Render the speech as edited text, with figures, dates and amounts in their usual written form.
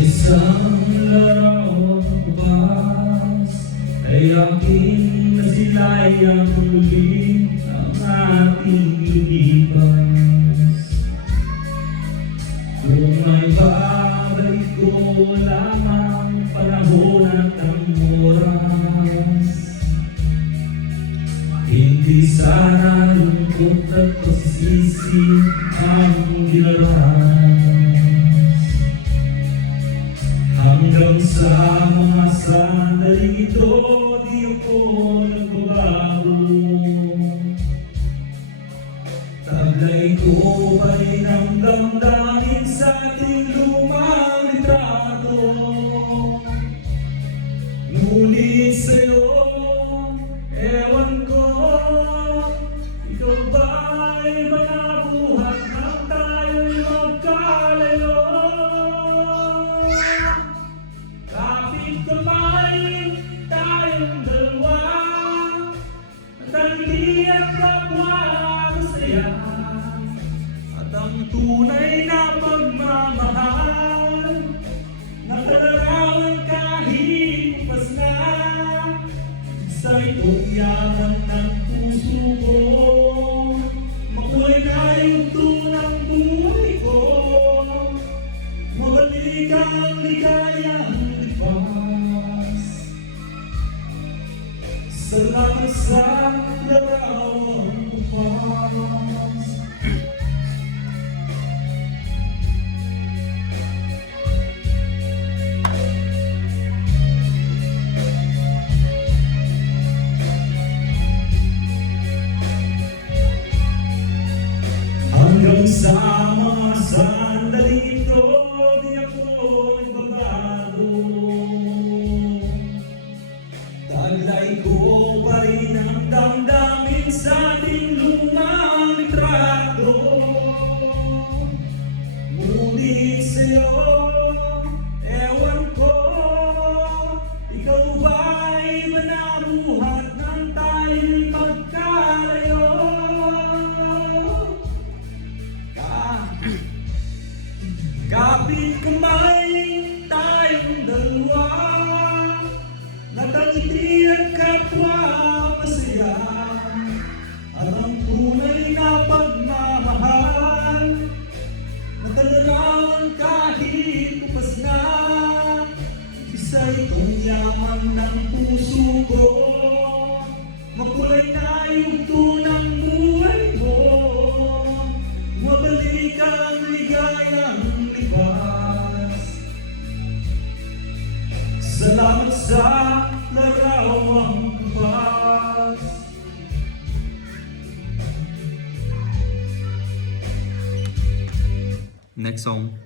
Isang larawang bukas ay aking nasilayang huli ang ating ibas. Kung may babalik ko lamang panahon at ang oras, hindi sana lungkot at pagsisisi ang nilaras. Hanggang sa mga sandaling ito, di ako nagbabago. Taglay ko pa rin ang damdamin sa ating lumang litrato. Ngunit sa'yo, ewan ko, ikaw ba'y manabuhat nang tayo'y magkalayo? Kamay tayong dalawa at ang hindi at kapwa masaya, at ang tunay na pagmamahal nakalarawan kahit upas na sa itong yaman ng puso ko. Makulay na yung tunang buhay ko, mabalik ang ligayang salamat sa larawang bukas. Hanggang sa mga sandaling ito, di ako nagbabago. Taglay ko pa rin ang damdamin sa ating lumang litrato. Ngunit sa'yo, ewan ko, ikaw ba'y manabuhat nang tayo'y magkalayo? Kapit kamay tayong dalawa, natangiti at kapwa masaya, at ang tunay na pagmamahal nakalarawan kahit upas na. Isa itong yaman ng puso ko, makulay na yung tunang buhay mo, mabalik ang ligayang libas. Salamat sa larawang bukas. Next song.